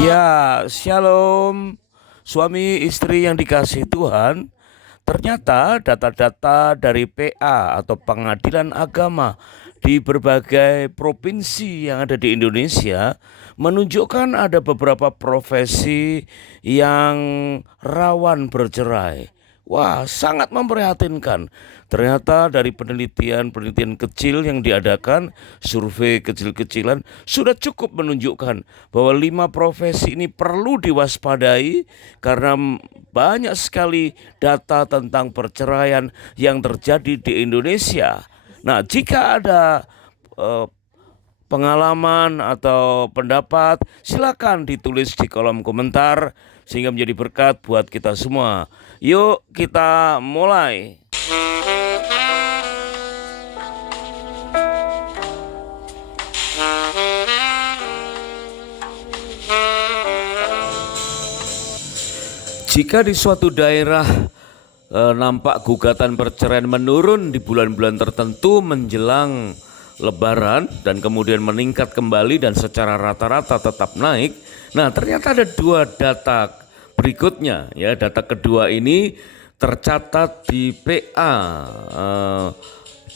Ya, shalom suami istri yang dikasihi Tuhan. Ternyata data-data dari PA atau Pengadilan Agama di berbagai provinsi yang ada di Indonesia menunjukkan ada beberapa profesi yang rawan bercerai. Wah, sangat memprihatinkan. Ternyata dari penelitian-penelitian kecil yang diadakan, survei kecil-kecilan, sudah cukup menunjukkan bahwa 5 profesi ini perlu diwaspadai karena banyak sekali data tentang perceraian yang terjadi di Indonesia. Nah, jika ada eh, pengalaman atau pendapat, silakan ditulis di kolom komentar sehingga menjadi berkat buat kita semua. Yuk kita mulai. Jika di suatu daerah nampak gugatan perceraian menurun di bulan-bulan tertentu menjelang Lebaran dan kemudian meningkat kembali dan secara rata-rata tetap naik. Nah, ternyata ada 2 data berikutnya ya. Data kedua ini tercatat di PA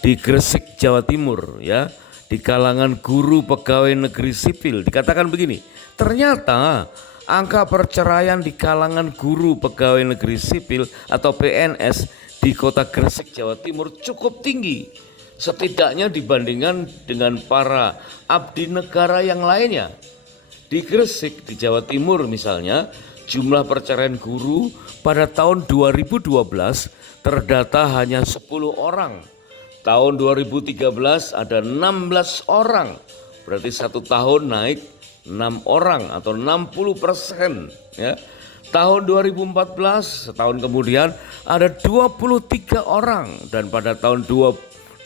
di Gresik, Jawa Timur ya, di kalangan guru pegawai negeri sipil. Dikatakan begini, ternyata angka perceraian di kalangan guru pegawai negeri sipil atau PNS di kota Gresik, Jawa Timur cukup tinggi. Setidaknya dibandingkan dengan para abdi negara yang lainnya. Di Gresik, di Jawa Timur misalnya, jumlah perceraian guru pada tahun 2012 terdata hanya 10 orang. Tahun 2013 ada 16 orang. Berarti 1 tahun naik 6 orang atau 60% ya. Tahun 2014 setahun kemudian ada 23 orang dan pada tahun 2015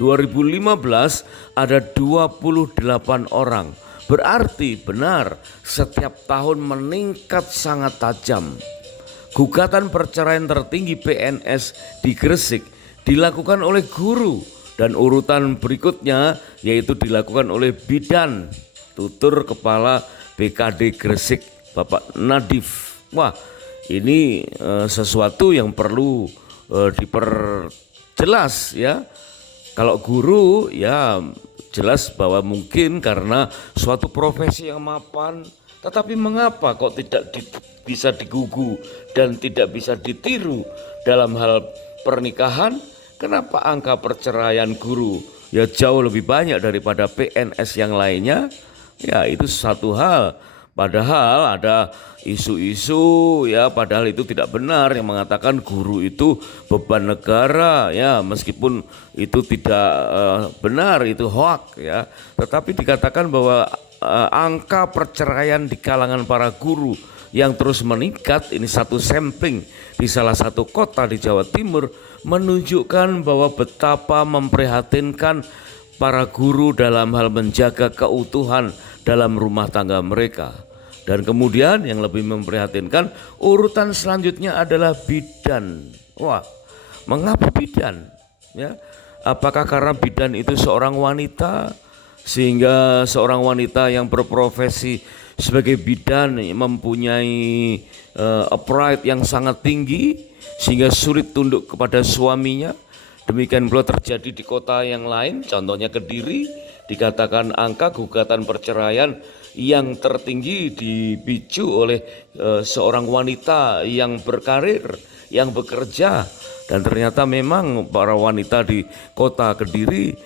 ada 28 orang. Berarti benar setiap tahun meningkat sangat tajam. Gugatan perceraian tertinggi PNS di Gresik dilakukan oleh guru dan urutan berikutnya yaitu dilakukan oleh bidan, tutur kepala BKD Gresik, Bapak Nadif. Wah, ini sesuatu yang perlu diperjelas ya. Kalau guru ya jelas bahwa mungkin karena suatu profesi yang mapan, tetapi mengapa kok tidak bisa digugu dan tidak bisa ditiru dalam hal pernikahan? Kenapa angka perceraian guru ya jauh lebih banyak daripada PNS yang lainnya? Ya itu satu hal. Padahal ada isu-isu ya, padahal itu tidak benar yang mengatakan guru itu beban negara ya, meskipun itu tidak benar, itu hoak ya. Tetapi dikatakan bahwa angka perceraian di kalangan para guru yang terus meningkat, ini satu sampling di salah satu kota di Jawa Timur menunjukkan bahwa betapa memprihatinkan para guru dalam hal menjaga keutuhan dalam rumah tangga mereka. Dan kemudian yang lebih memprihatinkan, urutan selanjutnya adalah bidan. Wah, mengapa bidan? Ya, apakah karena bidan itu seorang wanita sehingga seorang wanita yang berprofesi sebagai bidan mempunyai pride yang sangat tinggi sehingga sulit tunduk kepada suaminya? Demikian pula terjadi di kota yang lain, contohnya Kediri, dikatakan angka gugatan perceraian yang tertinggi dipicu oleh seorang wanita yang berkarir, yang bekerja. Dan ternyata memang para wanita di kota Kediri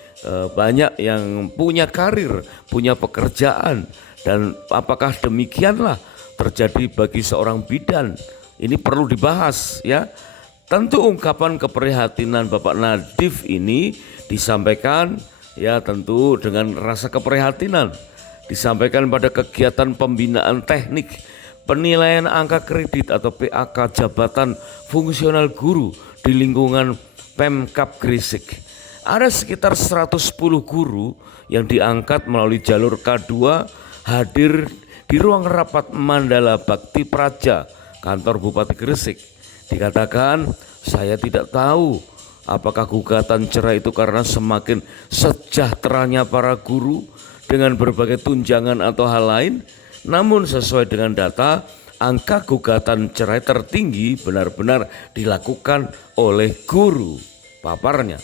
banyak yang punya karir, punya pekerjaan. Dan apakah demikianlah terjadi bagi seorang bidan? Ini perlu dibahas ya. Tentu ungkapan keprihatinan Bapak Nadif ini disampaikan ya tentu dengan rasa keprihatinan. Disampaikan pada kegiatan pembinaan teknik penilaian angka kredit atau PAK jabatan fungsional guru di lingkungan Pemkab Gresik. Ada sekitar 110 guru yang diangkat melalui jalur K2 hadir di ruang rapat Mandala Bakti Praja, kantor Bupati Gresik. Dikatakan, saya tidak tahu apakah gugatan cerai itu karena semakin sejahteranya para guru dengan berbagai tunjangan atau hal lain. Namun sesuai dengan data, angka gugatan cerai tertinggi benar-benar dilakukan oleh guru, paparnya.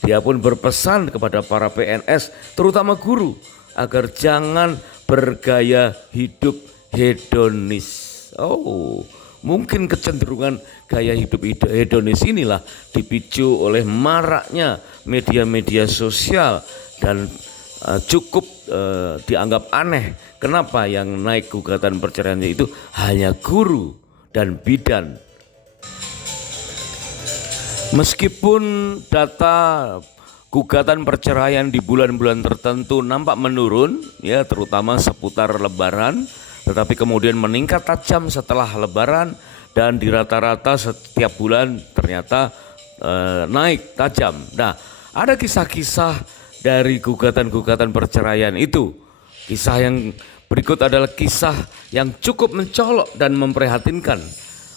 Dia pun berpesan kepada para PNS, terutama guru, agar jangan bergaya hidup hedonis. Oh, mungkin kecenderungan gaya hidup hedonis inilah dipicu oleh maraknya media-media sosial dan cukup dianggap aneh. Kenapa yang naik gugatan perceraian itu hanya guru dan bidan? Meskipun data gugatan perceraian di bulan-bulan tertentu nampak menurun, ya terutama seputar Lebaran, tetapi kemudian meningkat tajam setelah Lebaran dan di rata-rata setiap bulan ternyata naik tajam. Nah, ada kisah-kisah dari gugatan-gugatan perceraian itu. Kisah yang berikut adalah kisah yang cukup mencolok dan memprihatinkan,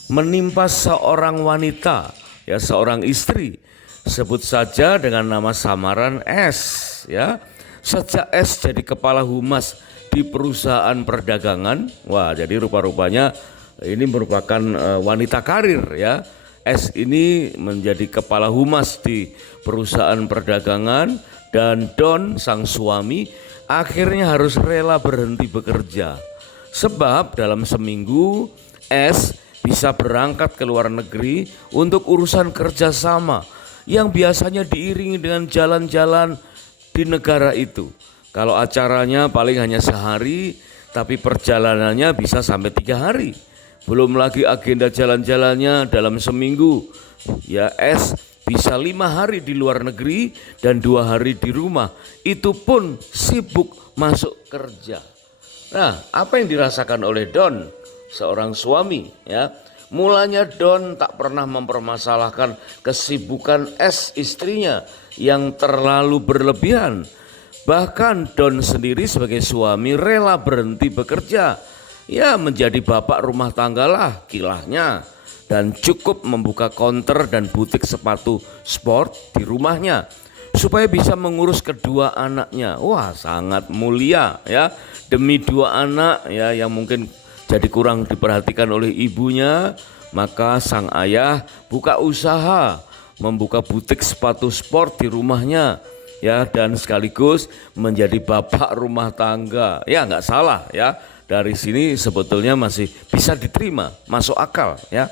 menimpa seorang wanita, ya seorang istri, sebut saja dengan nama samaran S, ya. Sejak S jadi kepala humas di perusahaan perdagangan, wah jadi rupa-rupanya ini merupakan wanita karir, ya. S ini menjadi kepala humas di perusahaan perdagangan dan Don sang suami akhirnya harus rela berhenti bekerja. Sebab dalam seminggu S bisa berangkat ke luar negeri untuk urusan kerjasama yang biasanya diiringi dengan jalan-jalan di negara itu. Kalau acaranya paling hanya sehari, tapi perjalanannya bisa sampai 3 hari. Belum lagi agenda jalan-jalannya dalam seminggu. Ya S bisa 5 hari di luar negeri dan 2 hari di rumah. Itu pun sibuk masuk kerja. Nah, apa yang dirasakan oleh Don, seorang suami, ya? Mulanya Don tak pernah mempermasalahkan kesibukan S istrinya yang terlalu berlebihan. Bahkan Don sendiri sebagai suami rela berhenti bekerja, ya menjadi bapak rumah tangga lah kilahnya, dan cukup membuka konter dan butik sepatu sport di rumahnya supaya bisa mengurus kedua anaknya. Wah, sangat mulia, ya, demi 2 anak, ya, yang mungkin jadi kurang diperhatikan oleh ibunya, maka sang ayah buka usaha membuka butik sepatu sport di rumahnya, ya, dan sekaligus menjadi bapak rumah tangga. Ya, nggak salah, ya. Dari sini sebetulnya masih bisa diterima, masuk akal, ya.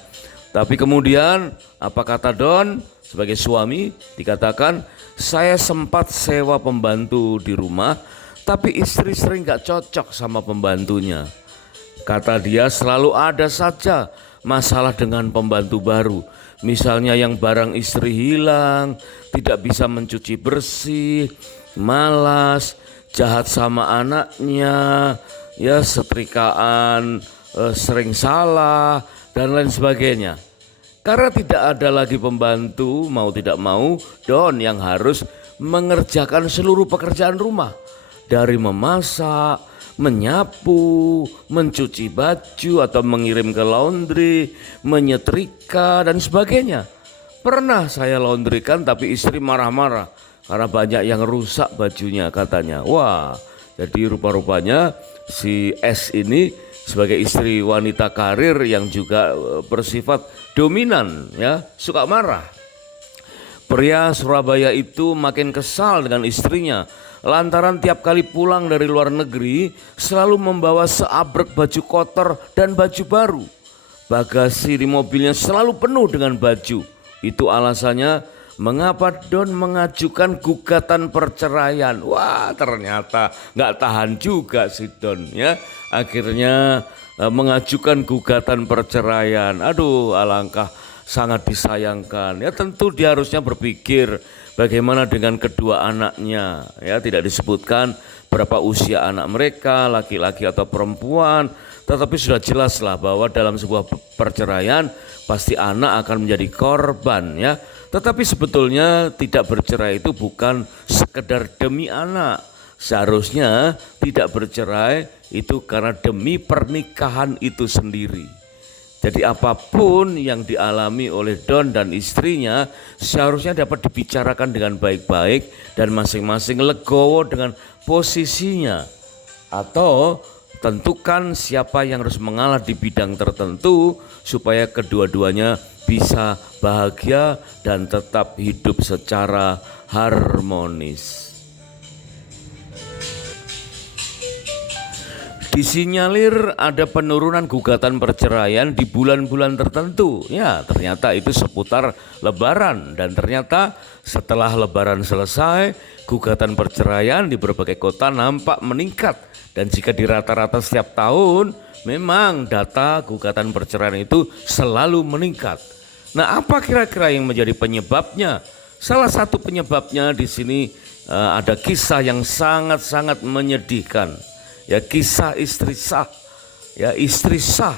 Tapi kemudian apa kata Don sebagai suami? Dikatakan, saya sempat sewa pembantu di rumah, tapi istri sering gak cocok sama pembantunya. Kata dia, selalu ada saja masalah dengan pembantu baru. Misalnya yang barang istri hilang, tidak bisa mencuci bersih, malas, jahat sama anaknya, ya setrikaan sering salah dan lain sebagainya. Karena tidak ada lagi pembantu, mau tidak mau Don yang harus mengerjakan seluruh pekerjaan rumah, dari memasak, menyapu, mencuci baju atau mengirim ke laundry, menyetrika dan sebagainya. Pernah saya laundrykan tapi istri marah-marah karena banyak yang rusak bajunya katanya. Wah, jadi rupa-rupanya si S ini sebagai istri wanita karir yang juga bersifat dominan, ya, suka marah. Pria Surabaya itu makin kesal dengan istrinya lantaran tiap kali pulang dari luar negeri selalu membawa seabrek baju kotor dan baju baru. Bagasi di mobilnya selalu penuh dengan baju. Itu alasannya mengapa Don mengajukan gugatan perceraian. Wah, ternyata nggak tahan juga si Don, ya. Akhirnya mengajukan gugatan perceraian. Aduh, alangkah sangat disayangkan. Ya tentu dia harusnya berpikir bagaimana dengan kedua anaknya. Ya, tidak disebutkan berapa usia anak mereka, laki-laki atau perempuan, tetapi sudah jelaslah bahwa dalam sebuah perceraian pasti anak akan menjadi korban, ya. Tetapi sebetulnya tidak bercerai itu bukan sekedar demi anak. Seharusnya tidak bercerai itu karena demi pernikahan itu sendiri. Jadi apapun yang dialami oleh Don dan istrinya seharusnya dapat dibicarakan dengan baik-baik dan masing-masing legowo dengan posisinya. Atau tentukan siapa yang harus mengalah di bidang tertentu supaya kedua-duanya bisa bahagia dan tetap hidup secara harmonis. Disinyalir ada penurunan gugatan perceraian di bulan-bulan tertentu. Ya, ternyata itu seputar Lebaran, dan ternyata setelah Lebaran selesai, gugatan perceraian di berbagai kota nampak meningkat. Dan jika di rata-rata setiap tahun, memang data gugatan perceraian itu selalu meningkat. Nah, apa kira-kira yang menjadi penyebabnya? Salah satu penyebabnya di sini ada kisah yang sangat-sangat menyedihkan. Ya, kisah istri sah, ya istri sah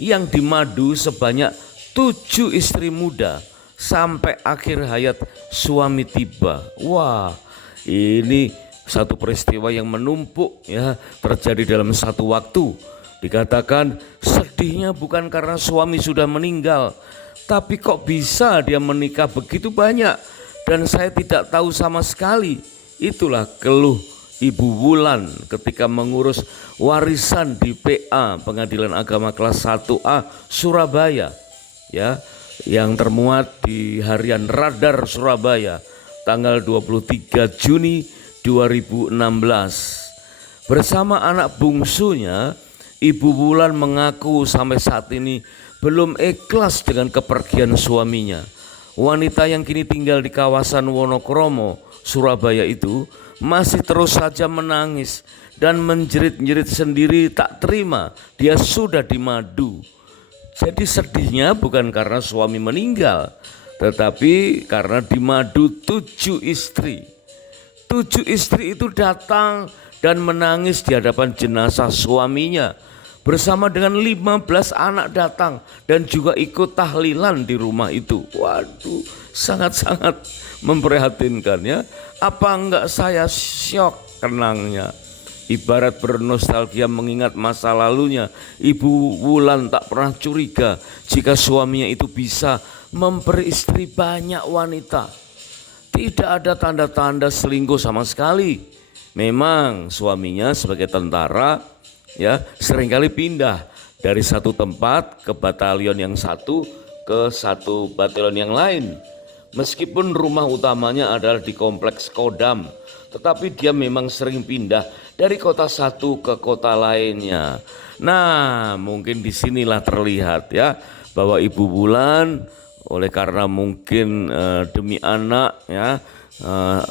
yang dimadu sebanyak 7 istri muda sampai akhir hayat suami tiba. Wah, ini satu peristiwa yang menumpuk, ya, terjadi dalam satu waktu. Dikatakan sedihnya bukan karena suami sudah meninggal, tapi kok bisa dia menikah begitu banyak dan saya tidak tahu sama sekali. Itulah keluh Ibu Wulan ketika mengurus warisan di PA Pengadilan Agama kelas 1A Surabaya, ya, yang termuat di Harian Radar Surabaya tanggal 23 Juni 2016. Bersama anak bungsunya, Ibu Wulan mengaku sampai saat ini belum ikhlas dengan kepergian suaminya. Wanita yang kini tinggal di kawasan Wonokromo, Surabaya itu masih terus saja menangis dan menjerit-jerit sendiri tak terima dia sudah dimadu. Jadi sedihnya bukan karena suami meninggal, tetapi karena dimadu 7 istri. 7 istri itu datang dan menangis di hadapan jenazah suaminya. Bersama dengan 15 anak datang dan juga ikut tahlilan di rumah itu. Waduh, sangat-sangat memprihatinkan, ya. Apa enggak saya syok kenangnya. Ibarat bernostalgia mengingat masa lalunya, Ibu Wulan tak pernah curiga jika suaminya itu bisa memperistri banyak wanita. Tidak ada tanda-tanda selingkuh sama sekali. Memang suaminya sebagai tentara, ya, seringkali pindah dari satu tempat ke batalion yang satu ke satu batalion yang lain. Meskipun rumah utamanya adalah di kompleks Kodam, tetapi dia memang sering pindah dari kota satu ke kota lainnya. Nah, mungkin disinilah terlihat, ya, bahwa Ibu Wulan oleh karena mungkin demi anak, ya,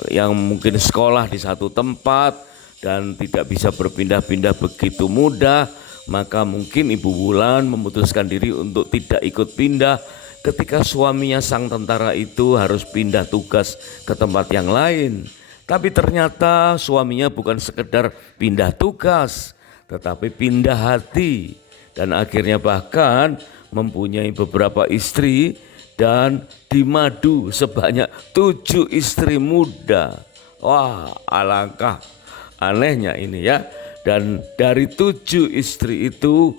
yang mungkin sekolah di satu tempat dan tidak bisa berpindah-pindah begitu mudah, maka mungkin Ibu Wulan memutuskan diri untuk tidak ikut pindah ketika suaminya sang tentara itu harus pindah tugas ke tempat yang lain. Tapi ternyata suaminya bukan sekedar pindah tugas, tetapi pindah hati, dan akhirnya bahkan mempunyai beberapa istri dan dimadu sebanyak 7 istri muda. Wah, alangkah anehnya ini, ya. Dan dari 7 istri itu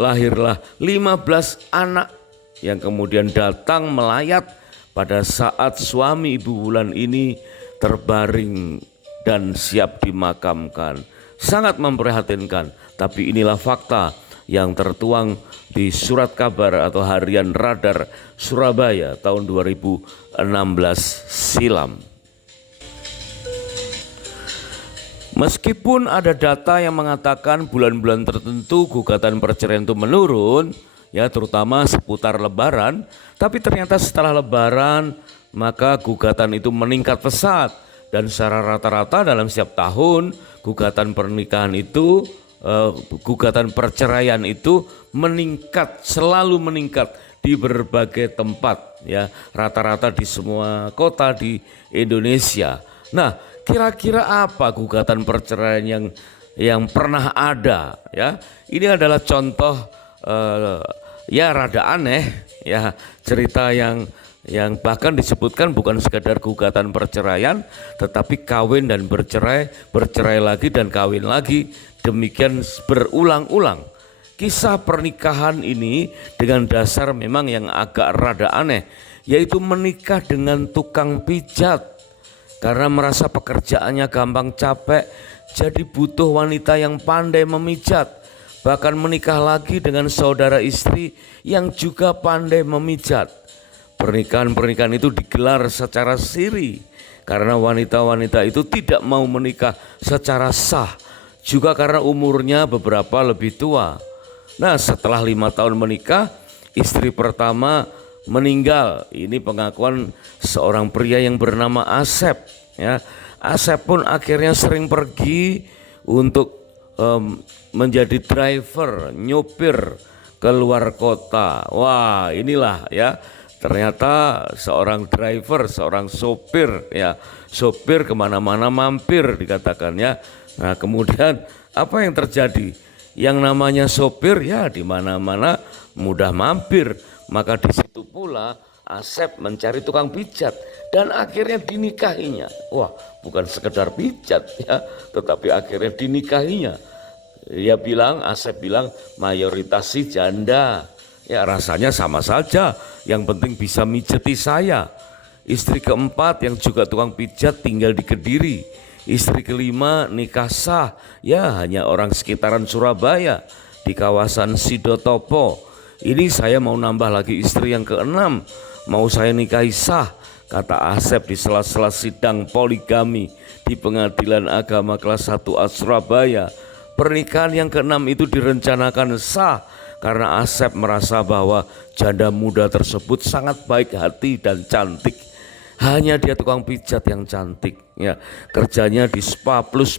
lahirlah 15 anak yang kemudian datang melayat pada saat suami Ibu Wulan ini terbaring dan siap dimakamkan. Sangat memprihatinkan, tapi inilah fakta yang tertuang di surat kabar atau Harian Radar Surabaya tahun 2016 silam. Meskipun ada data yang mengatakan bulan-bulan tertentu gugatan perceraian itu menurun, ya, terutama seputar Lebaran, tapi ternyata setelah Lebaran maka gugatan itu meningkat pesat, dan secara rata-rata dalam setiap tahun gugatan pernikahan itu, gugatan perceraian itu meningkat, selalu meningkat di berbagai tempat, ya, rata-rata di semua kota di Indonesia. Nah, kira-kira apa gugatan perceraian yang pernah ada, ya? Ini adalah contoh ya rada aneh, ya, cerita yang bahkan disebutkan bukan sekedar gugatan perceraian, tetapi kawin dan bercerai, bercerai lagi dan kawin lagi, demikian berulang-ulang. Kisah pernikahan ini dengan dasar memang yang agak rada aneh, yaitu menikah dengan tukang pijat karena merasa pekerjaannya gampang capek Jadi butuh wanita yang pandai memijat, bahkan menikah lagi dengan saudara istri yang juga pandai memijat. Pernikahan-pernikahan itu digelar secara siri karena wanita-wanita itu tidak mau menikah secara sah, juga karena umurnya beberapa lebih tua. Nah, setelah 5 tahun menikah, istri pertama meninggal. Ini pengakuan seorang pria yang bernama Asep, ya. Asep pun akhirnya sering pergi untuk menjadi driver, nyopir ke luar kota. Wah, inilah ya, ternyata seorang driver, seorang sopir, ya, sopir kemana-mana mampir dikatakan, ya. Nah, kemudian apa yang terjadi? Yang namanya sopir ya di mana-mana mudah mampir. Maka di situ pula Asep mencari tukang pijat dan akhirnya dinikahinya. Wah, bukan sekedar pijat ya, tetapi akhirnya dinikahinya. Asep bilang mayoritas sih janda. Ya rasanya sama saja, yang penting bisa mijeti saya. Istri keempat yang juga tukang pijat tinggal di Kediri. Istri kelima nikah sah, ya hanya orang sekitaran Surabaya di kawasan Sidotopo. Ini saya mau nambah lagi istri yang keenam, mau saya nikahi sah, kata Asep di sela-sela sidang poligami di Pengadilan Agama kelas 1A Surabaya. Pernikahan yang keenam itu direncanakan sah karena Asep merasa bahwa janda muda tersebut sangat baik hati dan cantik. Hanya dia tukang pijat yang cantik, ya. Kerjanya di spa plus,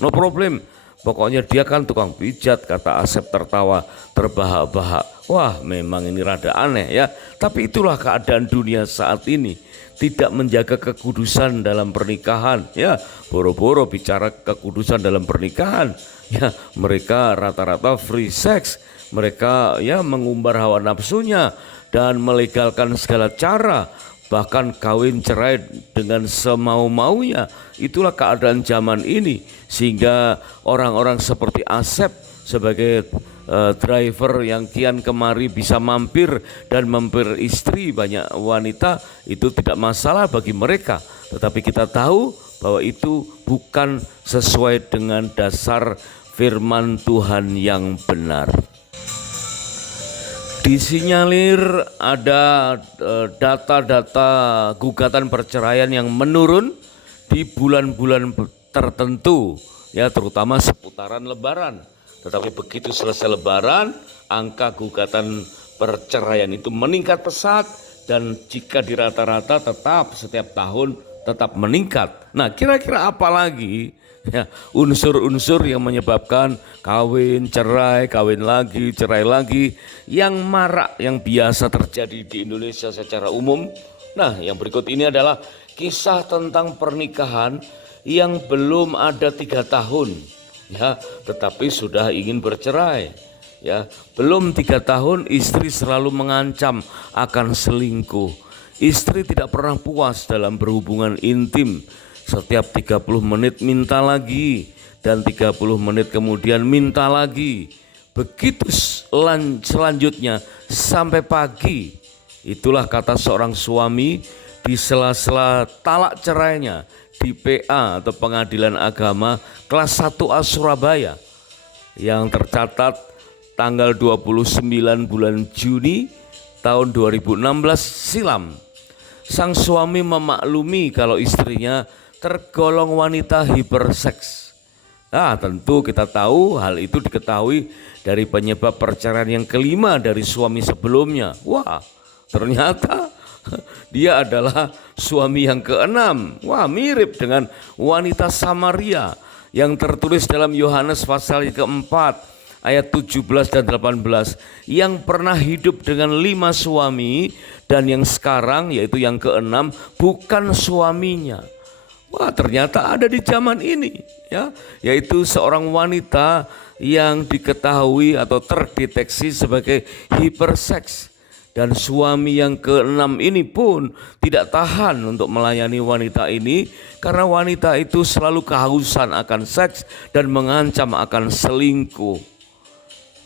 no problem. Pokoknya dia kan tukang pijat, kata Asep tertawa terbahak-bahak. Wah, memang ini rada aneh ya. Tapi itulah keadaan dunia saat ini. Tidak menjaga kekudusan dalam pernikahan, ya. Boro-boro bicara kekudusan dalam pernikahan, ya. Mereka rata-rata free sex. Mereka ya mengumbar hawa nafsunya dan melegalkan segala cara. Bahkan kawin cerai dengan semau-maunya. Itulah keadaan zaman ini, sehingga orang-orang seperti Asep sebagai driver yang kian kemari bisa mampir dan mampir istri banyak wanita, itu tidak masalah bagi mereka. Tetapi kita tahu bahwa itu bukan sesuai dengan dasar firman Tuhan yang benar. Disinyalir ada data-data gugatan perceraian yang menurun di bulan-bulan tertentu, ya, terutama seputaran Lebaran. Tetapi begitu selesai Lebaran, angka gugatan perceraian itu meningkat pesat, dan jika di rata-rata tetap setiap tahun tetap meningkat. Nah, kira-kira apa lagi ya unsur-unsur yang menyebabkan kawin, cerai, kawin lagi, cerai lagi yang marak, yang biasa terjadi di Indonesia secara umum? Nah, yang berikut ini adalah kisah tentang pernikahan yang belum ada 3 tahun, ya, tetapi sudah ingin bercerai. Ya, belum 3 tahun istri selalu mengancam akan selingkuh. Istri tidak pernah puas dalam berhubungan intim. Setiap 30 menit minta lagi, dan 30 menit kemudian minta lagi. Begitu selanjutnya sampai pagi. Itulah kata seorang suami di sela-sela talak cerainya di PA atau Pengadilan Agama kelas 1A Surabaya yang tercatat tanggal 29 bulan Juni tahun 2016 silam. Sang suami memaklumi kalau istrinya tergolong wanita hiperseks. Nah, tentu kita tahu hal itu diketahui dari penyebab perceraian yang kelima dari suami sebelumnya. Wah, ternyata dia adalah suami yang keenam. Wah, mirip dengan wanita Samaria yang tertulis dalam Yohanes pasal keempat ayat 17 dan 18, yang pernah hidup dengan 5 suami dan yang sekarang yaitu yang keenam bukan suaminya. Wah, ternyata ada di zaman ini, ya, yaitu seorang wanita yang diketahui atau terdeteksi sebagai hiperseks. Dan suami yang keenam ini pun tidak tahan untuk melayani wanita ini karena wanita itu selalu kehausan akan seks dan mengancam akan selingkuh.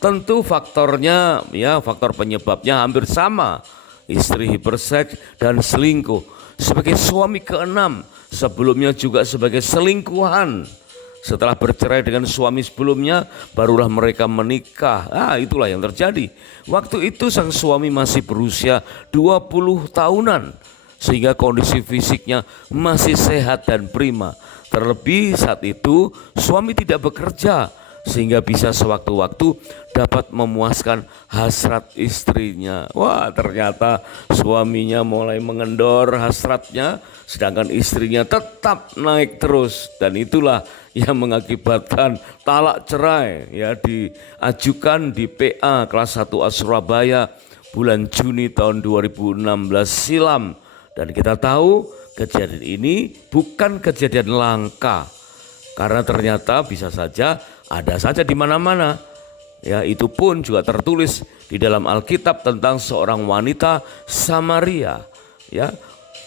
Tentu faktornya, ya, faktor penyebabnya hampir sama, istri hiperseks dan selingkuh. Sebagai suami keenam, sebelumnya juga sebagai selingkuhan. Setelah bercerai dengan suami sebelumnya, barulah mereka menikah. Itulah yang terjadi. Waktu itu sang suami masih berusia 20 tahunan, sehingga kondisi fisiknya masih sehat dan prima. Terlebih saat itu suami tidak bekerja, sehingga bisa sewaktu-waktu dapat memuaskan hasrat istrinya. Ternyata suaminya mulai mengendor hasratnya, sedangkan istrinya tetap naik terus, dan itulah yang mengakibatkan talak cerai diajukan di PA kelas 1A Surabaya bulan Juni tahun 2016 silam. Dan kita tahu kejadian ini bukan kejadian langka, karena ternyata bisa saja ada saja di mana-mana. Itu pun juga tertulis di dalam Alkitab tentang seorang wanita Samaria.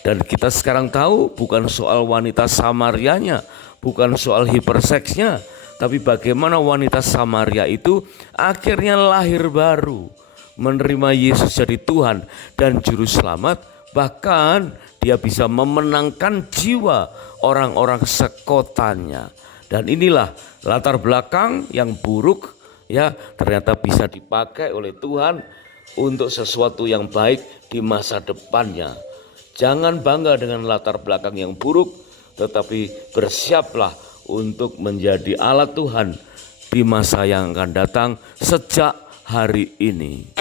Dan kita sekarang tahu bukan soal wanita Samarianya, bukan soal hiperseksnya, tapi bagaimana wanita Samaria itu akhirnya lahir baru, menerima Yesus jadi Tuhan dan Juru Selamat. Bahkan dia bisa memenangkan jiwa orang-orang sekotanya. Dan inilah latar belakang yang buruk ternyata bisa dipakai oleh Tuhan untuk sesuatu yang baik di masa depannya. Jangan bangga dengan latar belakang yang buruk, tetapi bersiaplah untuk menjadi alat Tuhan di masa yang akan datang sejak hari ini.